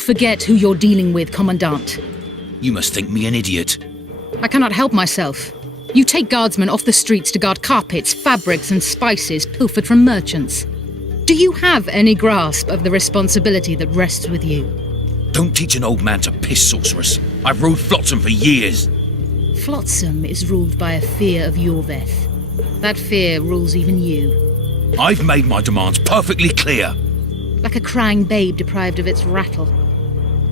forget who you're dealing with, Commandant? You must think me an idiot. I cannot help myself. You take guardsmen off the streets to guard carpets, fabrics, and spices pilfered from merchants. Do you have any grasp of the responsibility that rests with you? Don't teach an old man to piss, sorceress. I've ruled Flotsam for years. Flotsam is ruled by a fear of Yorveth. That fear rules even you. I've made my demands perfectly clear. Like a crying babe deprived of its rattle.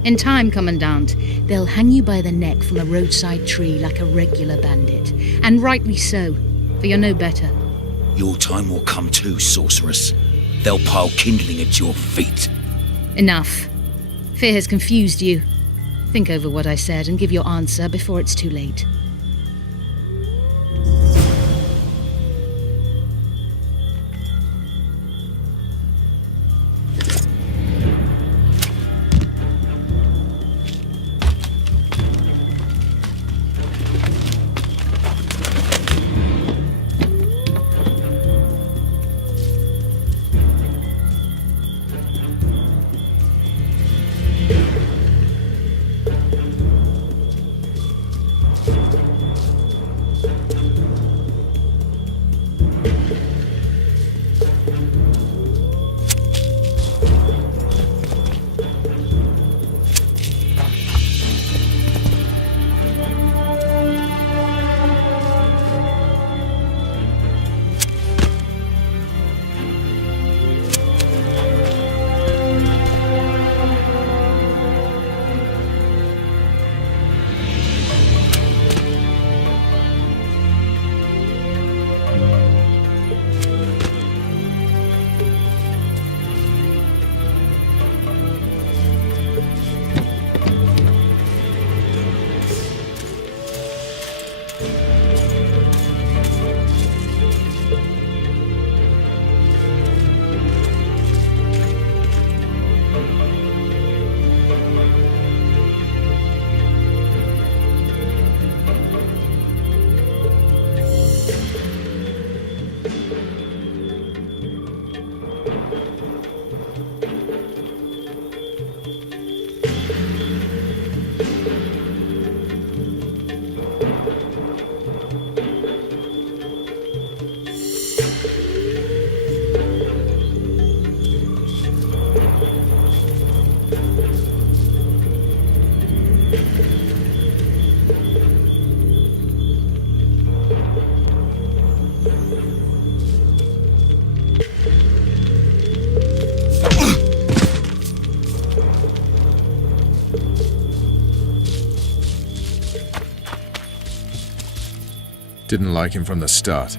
In time, Commandant, they'll hang you by the neck from a roadside tree like a regular bandit. And rightly so, for you're no better. Your time will come too, sorceress. They'll pile kindling at your feet. Enough. Fear has confused you. Think over what I said and give your answer before it's too late. Didn't like him from the start.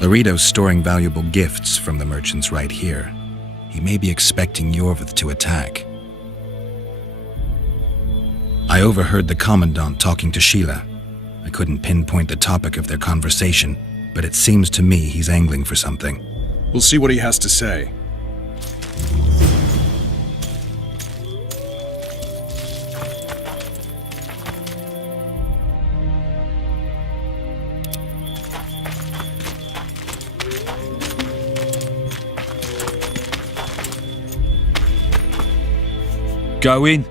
Laredo's storing valuable gifts from the merchants right here. He may be expecting Yorvith to attack. I overheard the Commandant talking to Sheila. I couldn't pinpoint the topic of their conversation, but it seems to me he's angling for something. We'll see what he has to say. Go in.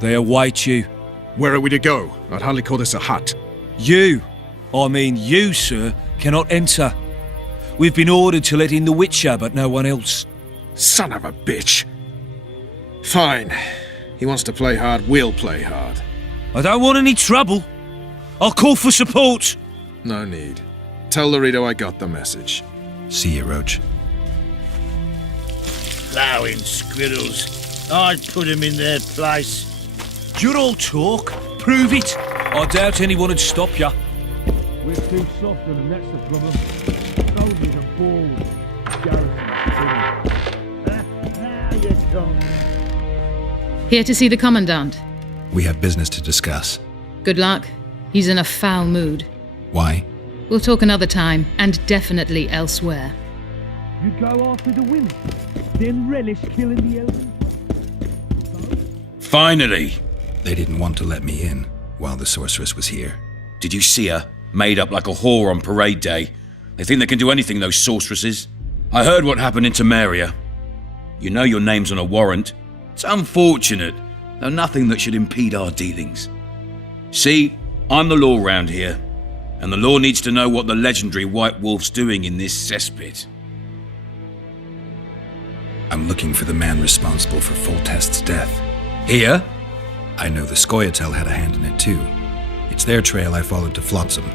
They await you. Where are we to go? I'd hardly call this a hut. You, sir, cannot enter. We've been ordered to let in the Witcher, but no one else. Son of a bitch. Fine. He wants to play hard, we'll play hard. I don't want any trouble. I'll call for support. No need. Tell Laredo I got the message. See you, Roach. Plowing squirrels. I'd put him in their place. You're all talk. Prove it. I doubt anyone would stop you. We're too soft on them, that's the problem. Soldiers are bored. Now you come. Here to see the Commandant. We have business to discuss. Good luck. He's in a foul mood. Why? We'll talk another time, and definitely elsewhere. You go after the women, then relish killing the elders. Finally! They didn't want to let me in while the sorceress was here. Did you see her? Made up like a whore on parade day. They think they can do anything, those sorceresses. I heard what happened in Temeria. You know your name's on a warrant. It's unfortunate. though nothing that should impede our dealings. See, I'm the law round here, and the law needs to know what the legendary White Wolf's doing in this cesspit. I'm looking for the man responsible for Foltest's death. Here? I know the Scoia'tael had a hand in it too. It's their trail I followed to Flotsam.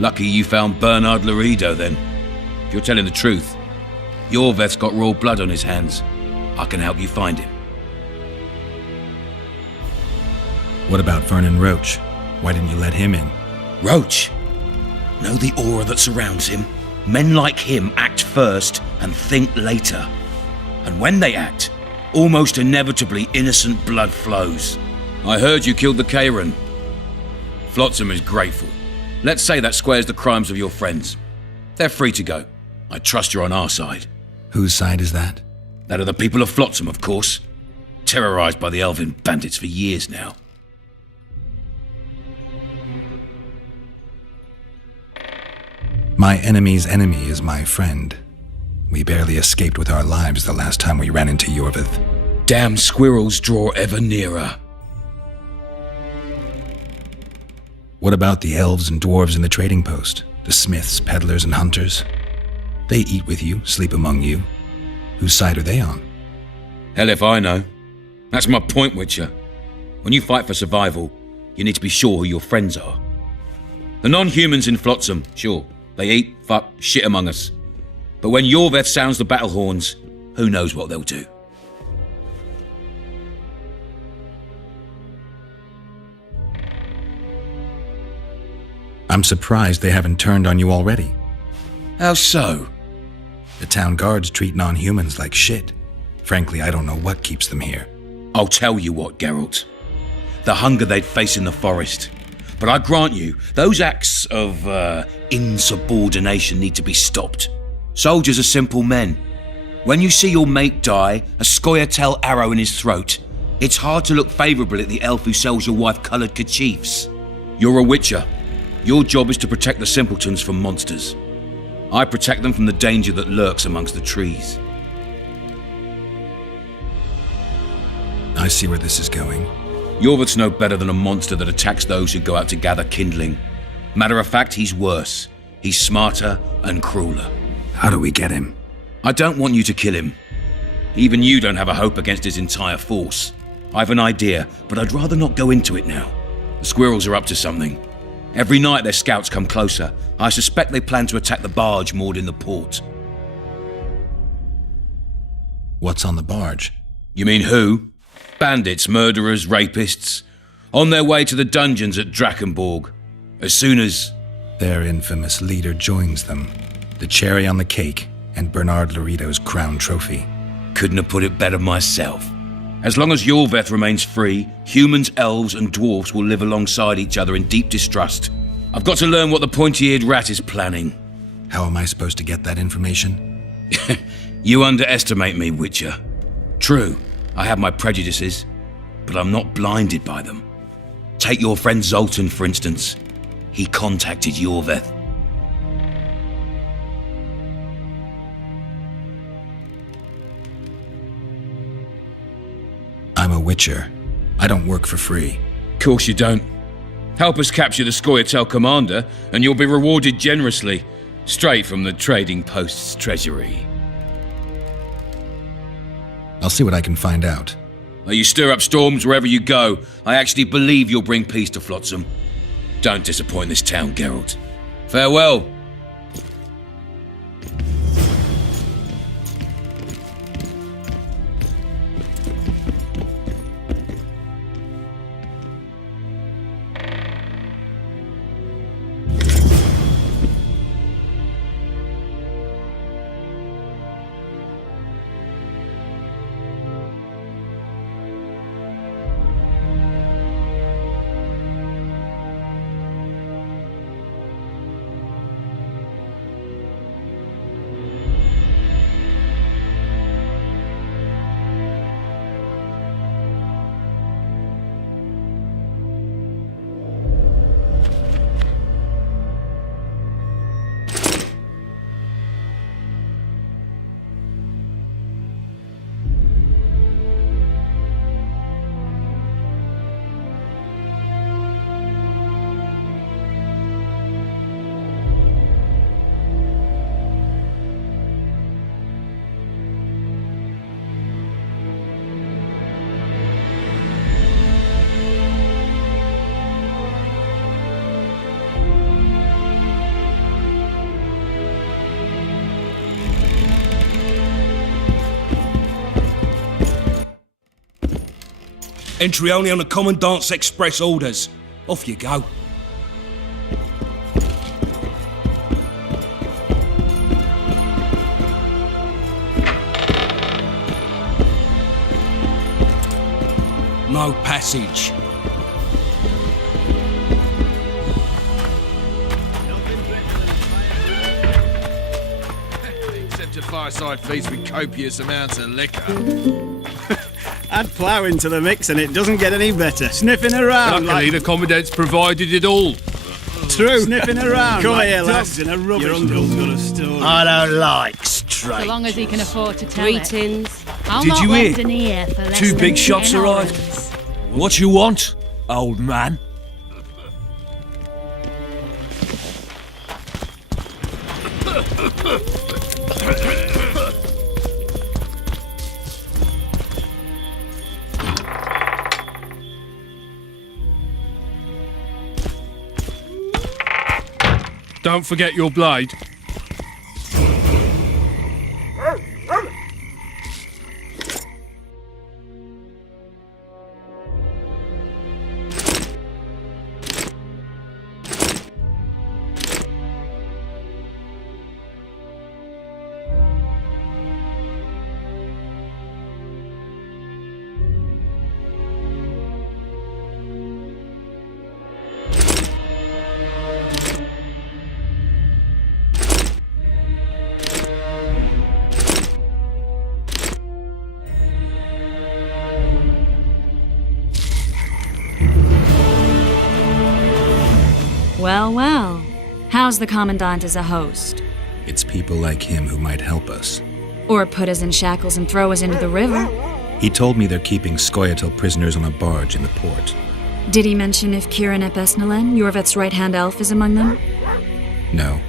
Lucky you found Bernard Laredo then. If you're telling the truth, Yorveth's got royal blood on his hands. I can help you find him. What about Vernon Roach? Why didn't you let him in? Roach? Know the aura that surrounds him? Men like him act first and think later. And when they act, almost inevitably innocent blood flows. I heard you killed the Kairan. Flotsam is grateful. Let's say that squares the crimes of your friends. They're free to go. I trust you're on our side. Whose side is that? That of the people of Flotsam, of course. Terrorized by the elven bandits for years now. My enemy's enemy is my friend. We barely escaped with our lives the last time we ran into Yorveth. Damn squirrels draw ever nearer. What about the elves and dwarves in the trading post? The smiths, peddlers, and hunters? They eat with you, sleep among you. Whose side are they on? Hell if I know. That's my point, Witcher. When you fight for survival, you need to be sure who your friends are. The non-humans in Flotsam, sure, they eat, fuck, shit among us. But when Yorveth sounds the battle horns, who knows what they'll do. I'm surprised they haven't turned on you already. How so? The town guards treat non-humans like shit. Frankly, I don't know what keeps them here. I'll tell you what, Geralt. The hunger they'd face in the forest. But I grant you, those acts of insubordination need to be stopped. Soldiers are simple men. When you see your mate die, a Scoia'tael arrow in his throat, it's hard to look favourably at the elf who sells your wife coloured kerchiefs. You're a Witcher. Your job is to protect the simpletons from monsters. I protect them from the danger that lurks amongst the trees. I see where this is going. Yorveth's no better than a monster that attacks those who go out to gather kindling. Matter of fact, he's worse. He's smarter and crueler. How do we get him? I don't want you to kill him. Even you don't have a hope against his entire force. I've an idea, but I'd rather not go into it now. The squirrels are up to something. Every night their scouts come closer. I suspect they plan to attack the barge moored in the port. What's on the barge? You mean who? Bandits, murderers, rapists. On their way to the dungeons at Drakenborg. As soon as... Their infamous leader joins them. The cherry on the cake and Bernard Laredo's crown trophy. Couldn't have put it better myself. As long as Yorveth remains free, humans, elves, and dwarves will live alongside each other in deep distrust. I've got to learn what the pointy-eared rat is planning. How am I supposed to get that information? You underestimate me, Witcher. True, I have my prejudices, but I'm not blinded by them. Take your friend Zoltan, for instance. He contacted Yorveth. I'm a Witcher. I don't work for free. Course you don't. Help us capture the Scoia'tael commander, and you'll be rewarded generously, straight from the trading post's treasury. I'll see what I can find out. You stir up storms wherever you go. I actually believe you'll bring peace to Flotsam. Don't disappoint this town, Geralt. Farewell. Entry only on the Commandant's express orders. Off you go. No passage. Except a fireside feast with copious amounts of liquor. Add plough into the mix and it doesn't get any better. Sniffing around Luckily, the Commandant's provided it all. True. Sniffing around. Come like here, dogs lads. in a rubbish Your uncle's got a story. I don't like straight. So long as he can afford to tell Greetings. it. I'll Did not you lend hear? an ear for less Two than big shots 10 arrived. ounce. What you want, old man? Don't forget your blade. Well, well. How's the Commandant as a host? It's people like him who might help us. Or put us in shackles and throw us into the river? He told me they're keeping Scoia'tael prisoners on a barge in the port. Did he mention if Kieran ep Esnalen, Yorveth's right-hand elf, is among them? No,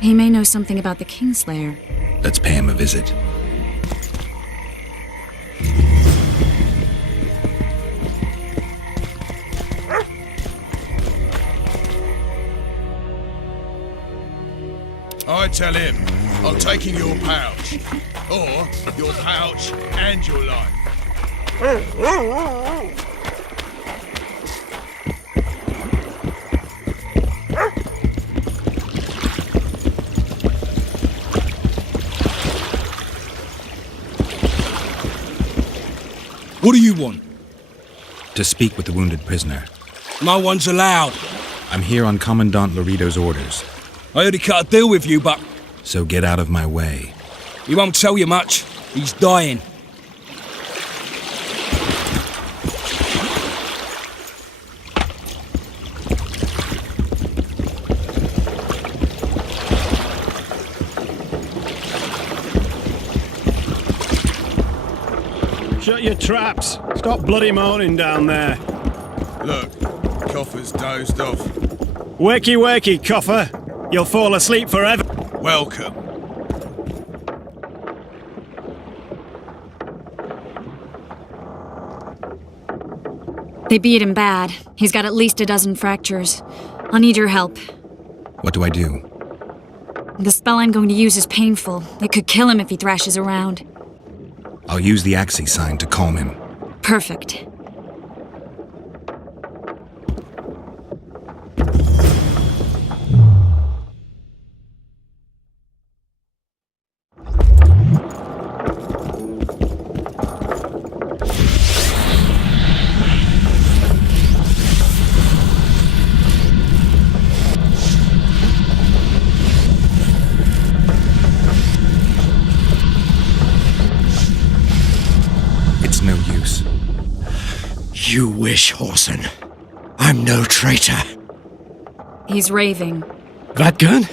He may know something about the Kingslayer. let's pay him a visit. I tell him, I'm taking your pouch. Or your pouch and your life. What do you want? To speak with the wounded prisoner. No one's allowed. I'm here on Commandant Laredo's orders, I already cut a deal with you, but so get out of my way. he won't tell you much. He's dying. Shut your traps. Stop bloody moaning down there. Look, Coffer's dozed off. Wakey, wakey, Coffer. You'll fall asleep forever. Welcome. They beat him bad. He's got at least a dozen fractures. I'll need your help. What do I do? The spell I'm going to use is painful. It could kill him if he thrashes around. I'll use the Axii sign to calm him. Perfect. It's no use. You wish, Horson. I'm no traitor. He's raving. That gun?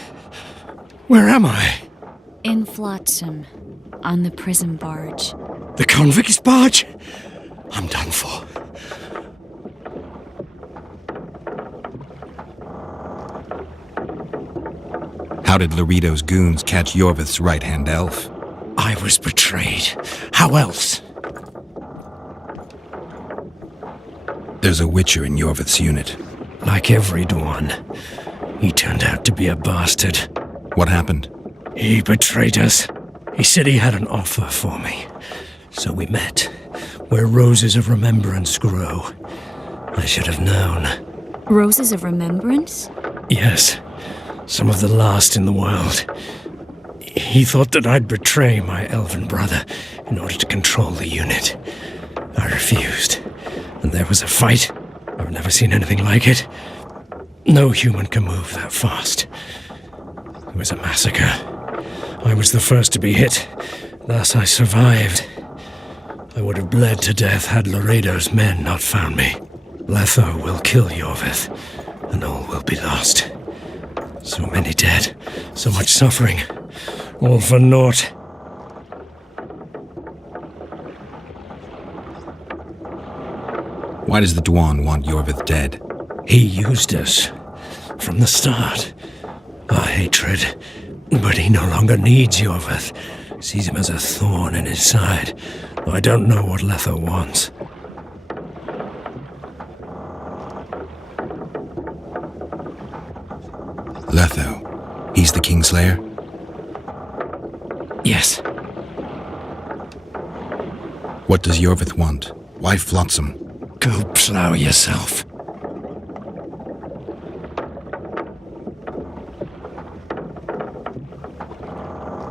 Where am I? In Flotsam. On the prison barge. The convict's barge? I'm done for. How did Laredo's goons catch Yorveth's right-hand elf? I was betrayed. How else? There's a Witcher in Yorveth's unit. Like every one, he turned out to be a bastard. What happened? He betrayed us. He said he had an offer for me. So we met. where roses of remembrance grow. I should have known. Roses of remembrance? Yes, some of the last in the world. He thought that I'd betray my elven brother in order to control the unit. I refused, and there was a fight. I've never seen anything like it. No human can move that fast. It was a massacre. I was the first to be hit, thus I survived. I would have bled to death had Laredo's men not found me. Letho will kill Yorvith, and all will be lost. So many dead, so much suffering, all for naught. Why does the Dwan want Yorvith dead? He used us from the start. Our hatred. But he no longer needs Yorvith. Sees him as a thorn in his side. I don't know what Letho wants. Letho. He's the Kingslayer? Yes. What does Yorvith want? Why Flotsam? Go plough yourself.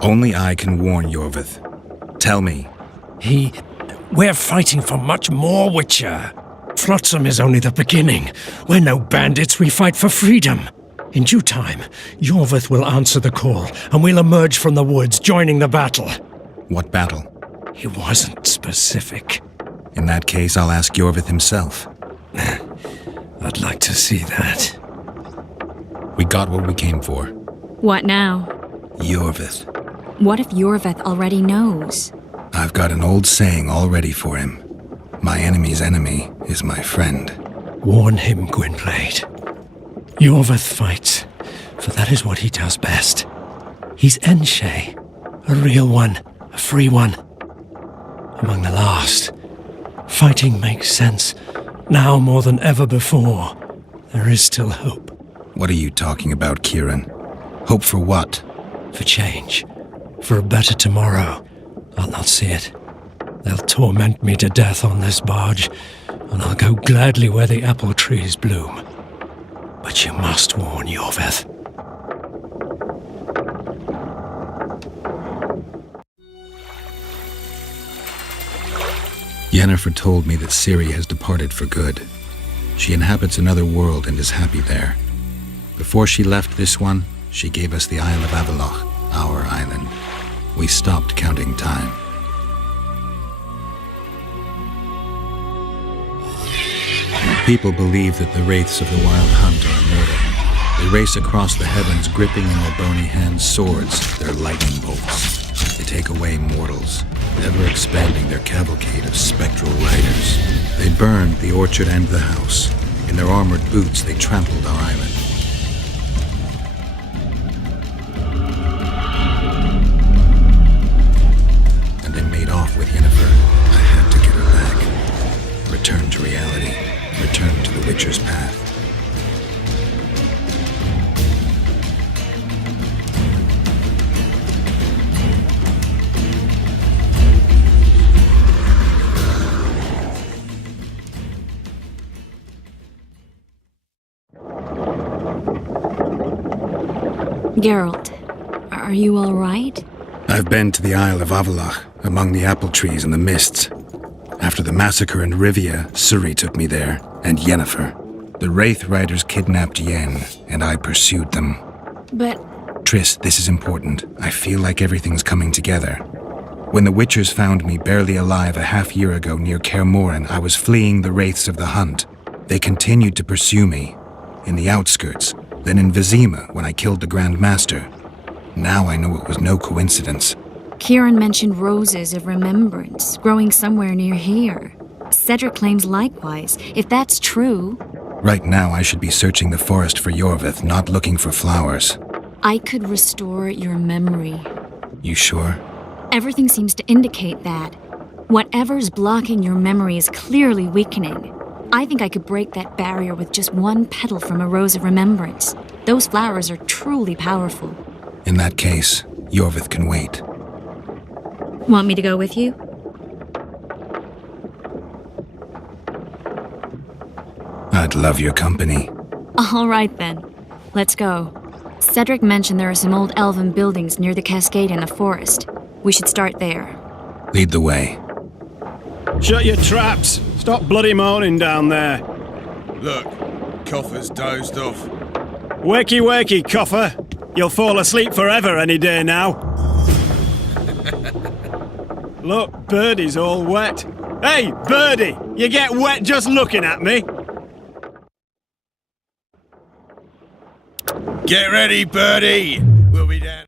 Only I can warn Yorvith. Tell me. We're fighting for much more, Witcher. Flotsam is only the beginning. We're no bandits, we fight for freedom. In due time, Yorvith will answer the call, and we'll emerge from the woods, joining the battle. What battle? He wasn't specific. In that case, I'll ask Yorvith himself. I'd like to see that. We got what we came for. What now? Yorvith. What if Yorvith already knows? I've got an old saying all ready for him. My enemy's enemy is my friend. Warn him, Gwynblade. Yorvith fights, for that is what he does best. He's Enshe, a real one, a free one. Among the last. Fighting makes sense. Now more than ever before, there is still hope. What are you talking about, Kieran? Hope for what? For change. For a better tomorrow. I'll not see it. They'll torment me to death on this barge, and I'll go gladly where the apple trees bloom. But you must warn Yorvith. Yennefer told me that Ciri has departed for good. She inhabits another world and is happy there. Before she left this one, she gave us the Isle of Avallac'h, our island. We stopped counting time. People believe that the wraiths of the Wild Hunt are immortal. They race across the heavens, gripping in their bony hands swords, their lightning bolts. They take away mortals, ever expanding their cavalcade of spectral riders. They burned the orchard and the house. In their armored boots, they trampled our island. And they made off with Yennefer. I had to get her back. Return to reality. Return to the Witcher's path. Geralt, are you all right? I've been to the Isle of Avallac'h, among the apple trees and the mists. After the massacre in Rivia, Ciri took me there, and Yennefer. The Wraith Riders kidnapped Yen, and I pursued them. But... Triss, this is important. I feel like everything's coming together. When the Witchers found me barely alive a half-year ago near Kaer Morhen, I was fleeing the Wraiths of the Hunt. They continued to pursue me, in the outskirts, then in Vizima when I killed the Grand Master. Now I know it was no coincidence. Kieran mentioned roses of remembrance growing somewhere near here. Cedric claims likewise. If that's true... Right now I should be searching the forest for Yorvith, not looking for flowers. I could restore your memory. You sure? Everything seems to indicate that. Whatever's blocking your memory is clearly weakening. I think I could break that barrier with just one petal from a rose of remembrance. Those flowers are truly powerful. In that case, Yorvith can wait. Want me to go with you? I'd love your company. All right then. Let's go. Cedric mentioned there are some old elven buildings near the cascade in the forest. We should start there. Lead the way. Shut your traps! Stop bloody moaning down there. Look, Coffer's dozed off. Wakey, wakey, Coffer. You'll fall asleep forever any day now. Look, Birdie's all wet. Hey, Birdie! You get wet just looking at me? Get ready, Birdie! We'll be down.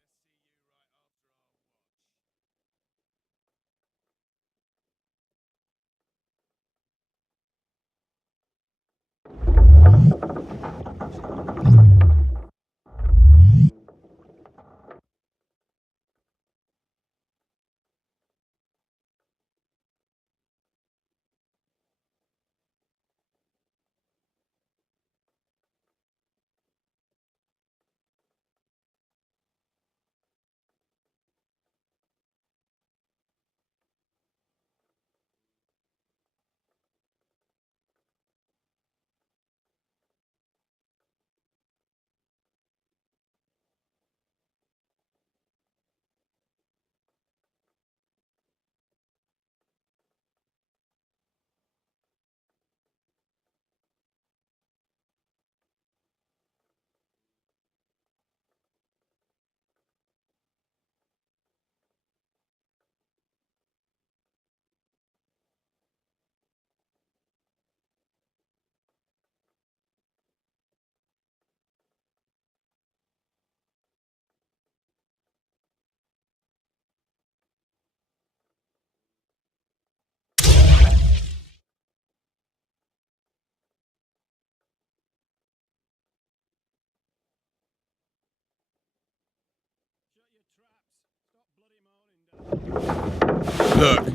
Look,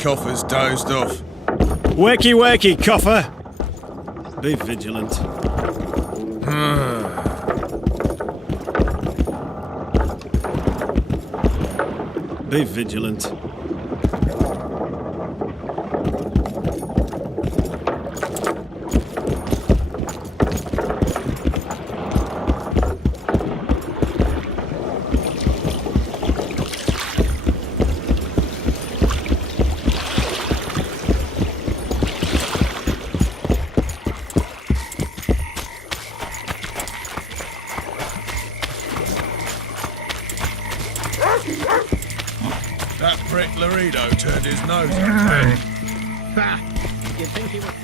Coffer's dozed off. Wakey, wakey, Coffer. Be vigilant. Be vigilant. That prick Laredo turned his nose at me. You'd think he would...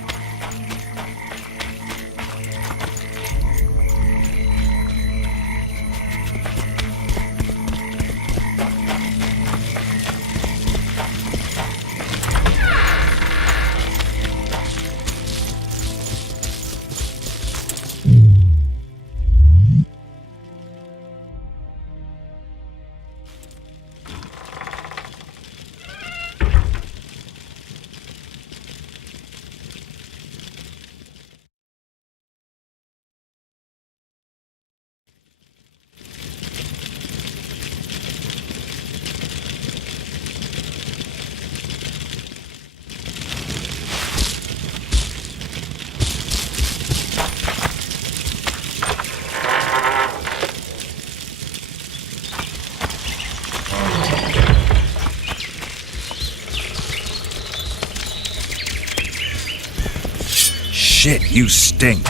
Shit, you stink.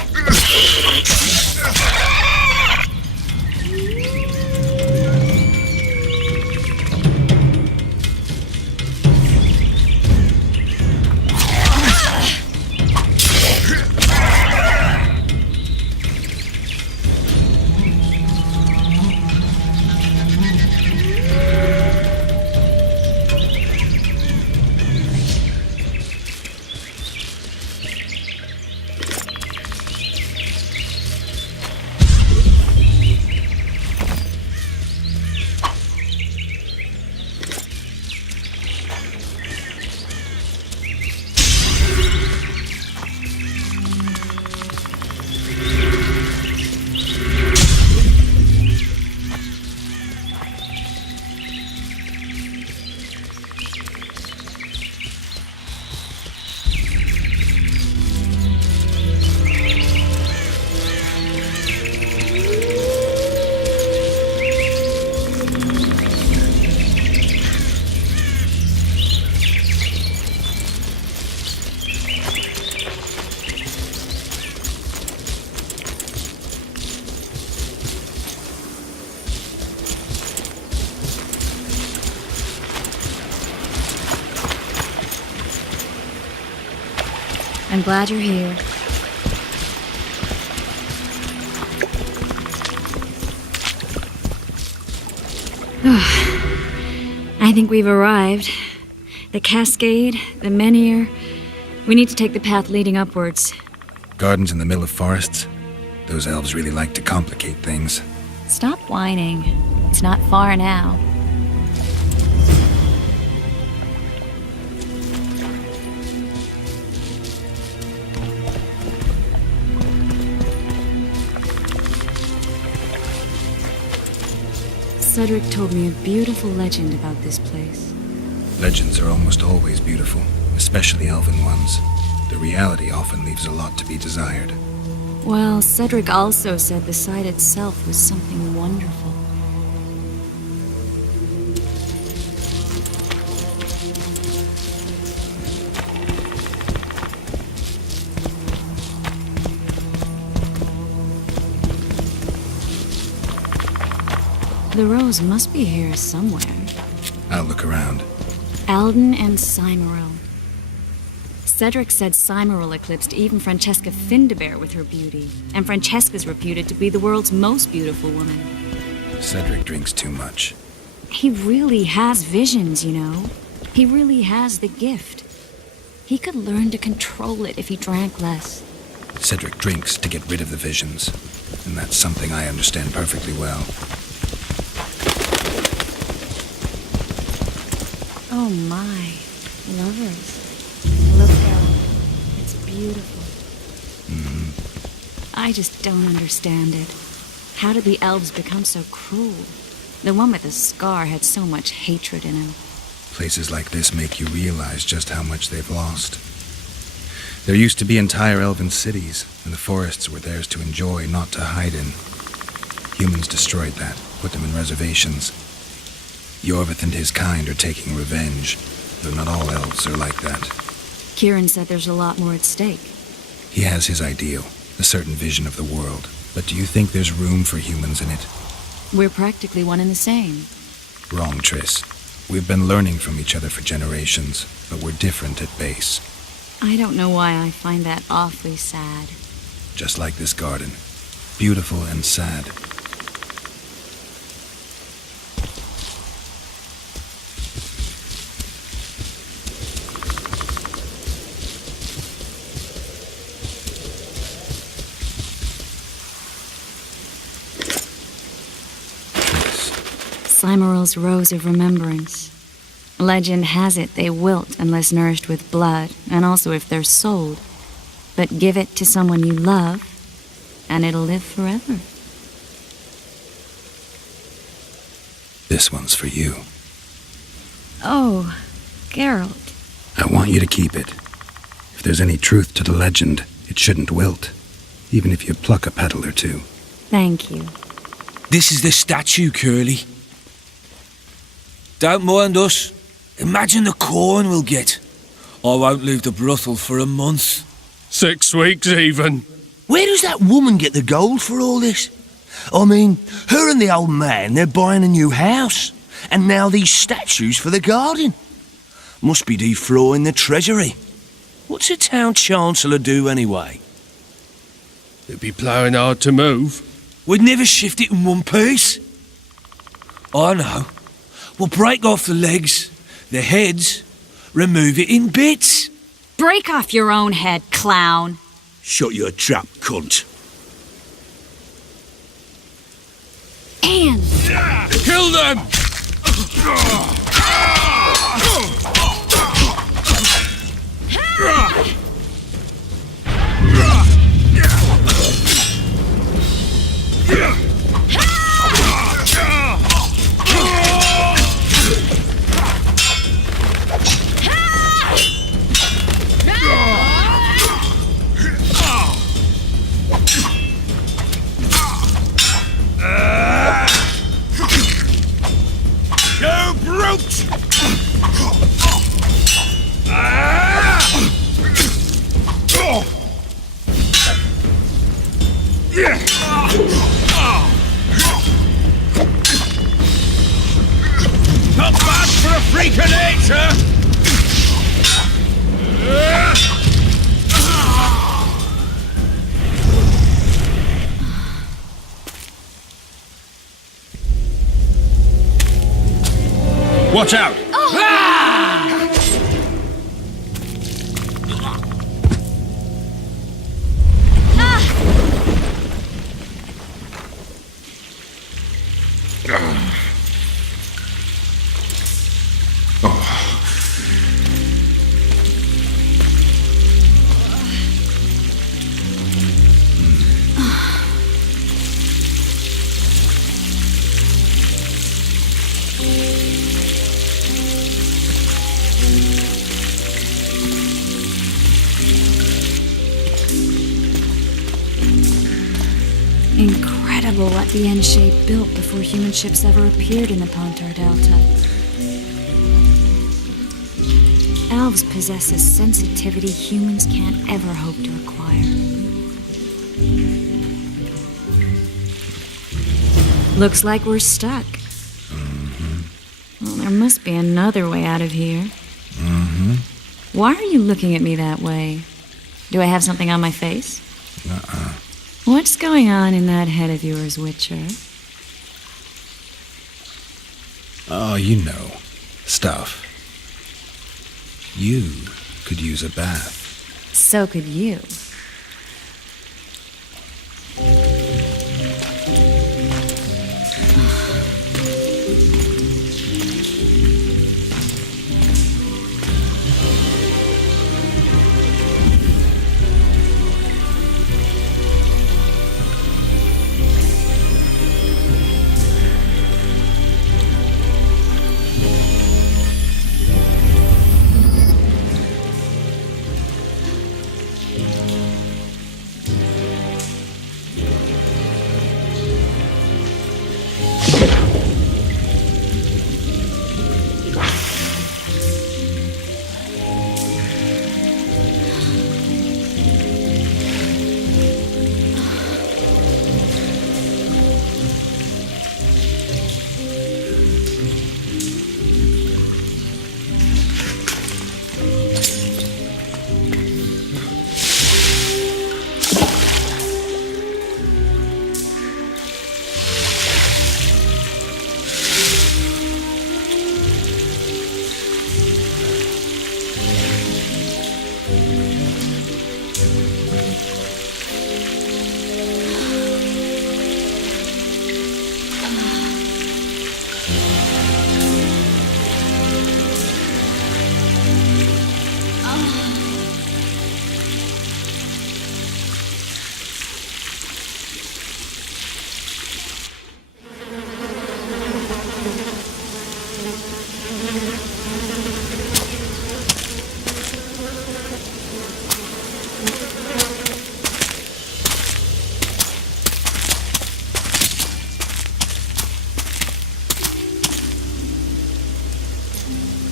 I'm glad you're here. I think we've arrived. The cascade, the menhir. We need to take the path leading upwards. Gardens in the middle of forests? Those elves really like to complicate things. Stop whining. It's not far now. Cedric told me a beautiful legend about this place. Legends are almost always beautiful, especially elven ones. The reality often leaves a lot to be desired. Well, Cedric also said the site itself was something wonderful. The rose must be here somewhere. I'll look around. Alden and Cymoril. Cedric said Cymoril eclipsed even Francesca Findabair with her beauty, and Francesca's reputed to be the world's most beautiful woman. Cedric drinks too much. He really has visions, you know. He really has the gift. He could learn to control it if he drank less. Cedric drinks to get rid of the visions, and that's something I understand perfectly well. Oh my, lovers. Look out. It's beautiful. I just don't understand it. How did the elves become so cruel? The one with the scar had so much hatred in him. Places like this make you realize just how much they've lost. There used to be entire elven cities, and the forests were theirs to enjoy, not to hide in. Humans destroyed that, put them in reservations. Yorvith and his kind are taking revenge, though not all elves are like that. Kieran said there's a lot more at stake. He has his ideal, a certain vision of the world. But do you think there's room for humans in it? We're practically one and the same. Wrong, Triss. We've been learning from each other for generations, but we're different at base. I don't know why I find that awfully sad. Just like this garden. Beautiful and sad. Cymoril's Rose of Remembrance. Legend has it they wilt unless nourished with blood, and also if they're sold. But give it to someone you love, and it'll live forever. This one's for you. Oh, Geralt. I want you to keep it. If there's any truth to the legend, it shouldn't wilt, even if you pluck a petal or two. Thank you. This is the statue, Curly. Don't mind us. Imagine the corn we'll get. I won't leave the brothel for a month. 6 weeks even. Where does that woman get the gold for all this? I mean, her and the old man, they're buying a new house. And now these statues for the garden. Must be defraying the treasury. What's a town chancellor do anyway? It'd be ploughing hard to move. We'd never shift it in one piece. I know. We'll break off the legs, the heads, remove it in bits. Break off your own head, clown. Shut your trap, cunt. Anne! Kill them! You brute! Not bad for a freak of nature! Watch out! Incredible what the N-shape built before human ships ever appeared in the Pontar Delta. Elves possess a sensitivity humans can't ever hope to acquire. Looks like we're stuck. Well, there must be another way out of here. Why are you looking at me that way? Do I have something on my face? What's going on in that head of yours, Witcher? Oh, you know. Stuff. You could use a bath. So could you.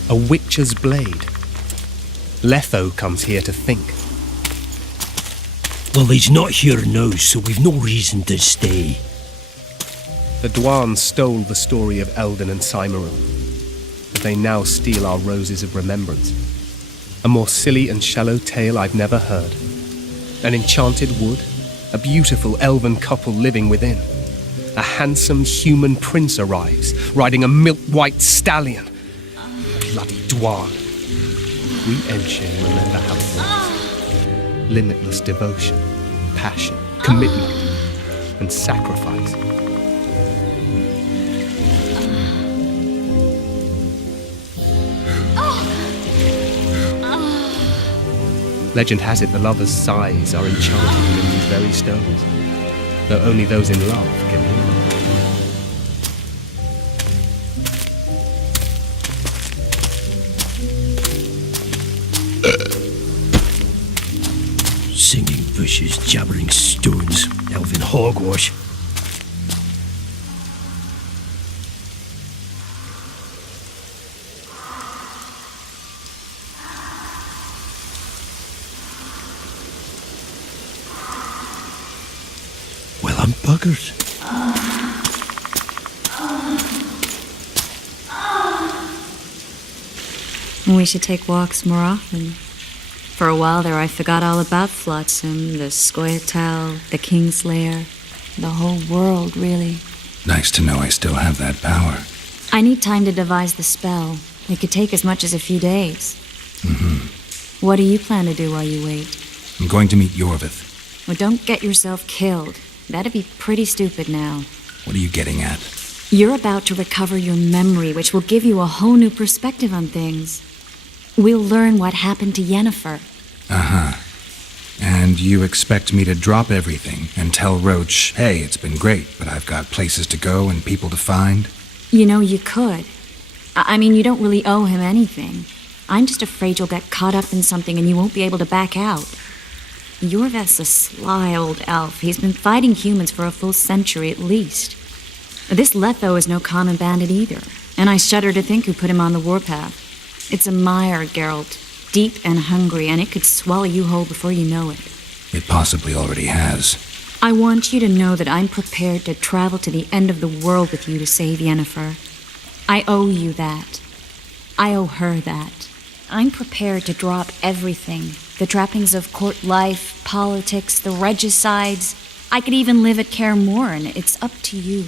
A witcher's blade. Letho comes here to think. Well, he's not here now, so we've no reason to stay. The Dwan stole the story of Eldon and Cymoril, but they now steal our roses of remembrance. A more silly and shallow tale I've never heard. An enchanted wood, a beautiful elven couple living within. A handsome human prince arrives, riding a milk-white stallion. Bloody Dwan. We Enshin remember how it was. Limitless devotion, passion, commitment, and sacrifice. Legend has it the lovers' sighs are enchanted within these very stones, though only those in love can hear them. Singing bushes, jabbering stones, elven hogwash. Well, I'm buggered. We should take walks more often. For a while there I forgot all about Flotsam, the Scoia'tael, the Kingslayer, the whole world, really. Nice to know I still have that power. I need time to devise the spell. It could take as much as a few days. What do you plan to do while you wait? I'm going to meet Yorvith. Well, don't get yourself killed. That'd be pretty stupid now. What are you getting at? You're about to recover your memory, which will give you a whole new perspective on things. We'll learn what happened to Yennefer. Uh-huh. And you expect me to drop everything and tell Roach, hey, it's been great, but I've got places to go and people to find? You know, you could. I mean, you don't really owe him anything. I'm just afraid you'll get caught up in something and you won't be able to back out. Yorvith's a sly old elf. He's been fighting humans for a full century at least. This Letho is no common bandit either, and I shudder to think who put him on the warpath. It's a mire, Geralt. Deep and hungry, and it could swallow you whole before you know it. It possibly already has. I want you to know that I'm prepared to travel to the end of the world with you to save Yennefer. I owe you that. I owe her that. I'm prepared to drop everything. The trappings of court life, politics, the regicides. I could even live at Kaer Morhen. It's up to you.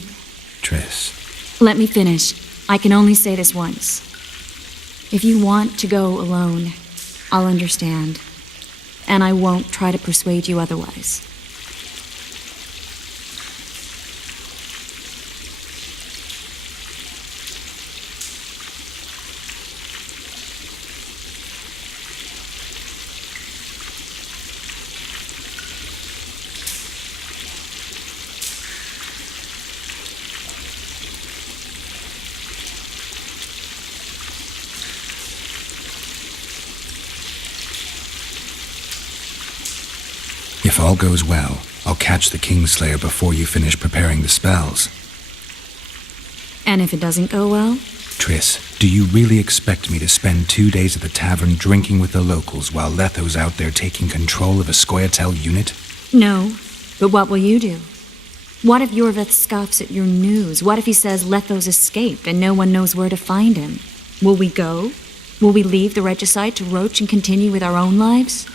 Triss. Let me finish. I can only say this once. If you want to go alone, I'll understand. And I won't try to persuade you otherwise. If all goes well, I'll catch the Kingslayer before you finish preparing the spells. And if it doesn't go well? Triss, do you really expect me to spend 2 days at the tavern drinking with the locals while Letho's out there taking control of a Scoia'tael unit? No, but what will you do? What if Yorvith scoffs at your news? What if he says Letho's escaped and no one knows where to find him? Will we go? Will we leave the regicide to Roach and continue with our own lives?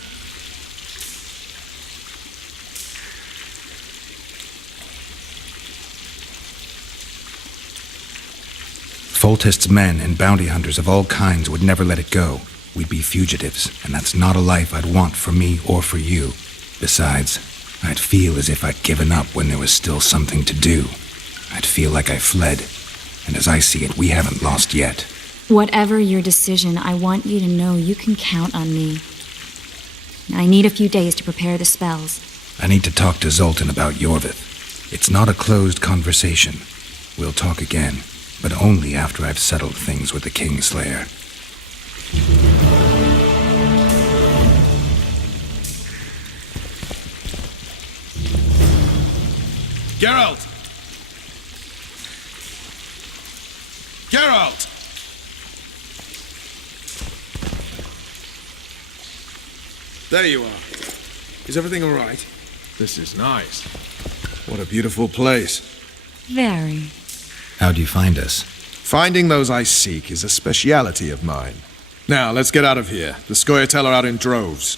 Foltest's men and bounty hunters of all kinds would never let it go. We'd be fugitives, and that's not a life I'd want for me or for you. Besides, I'd feel as if I'd given up when there was still something to do. I'd feel like I fled, and as I see it, we haven't lost yet. Whatever your decision, I want you to know you can count on me. I need a few days to prepare the spells. I need to talk to Zoltan about Yorvith. It's not a closed conversation. We'll talk again, but only after I've settled things with the Kingslayer. Geralt! Geralt! There you are. Is everything all right? This is nice. What a beautiful place. Very. How'd you find us? Finding those I seek is a speciality of mine. Now, let's get out of here. The Scoia'tael are out in droves.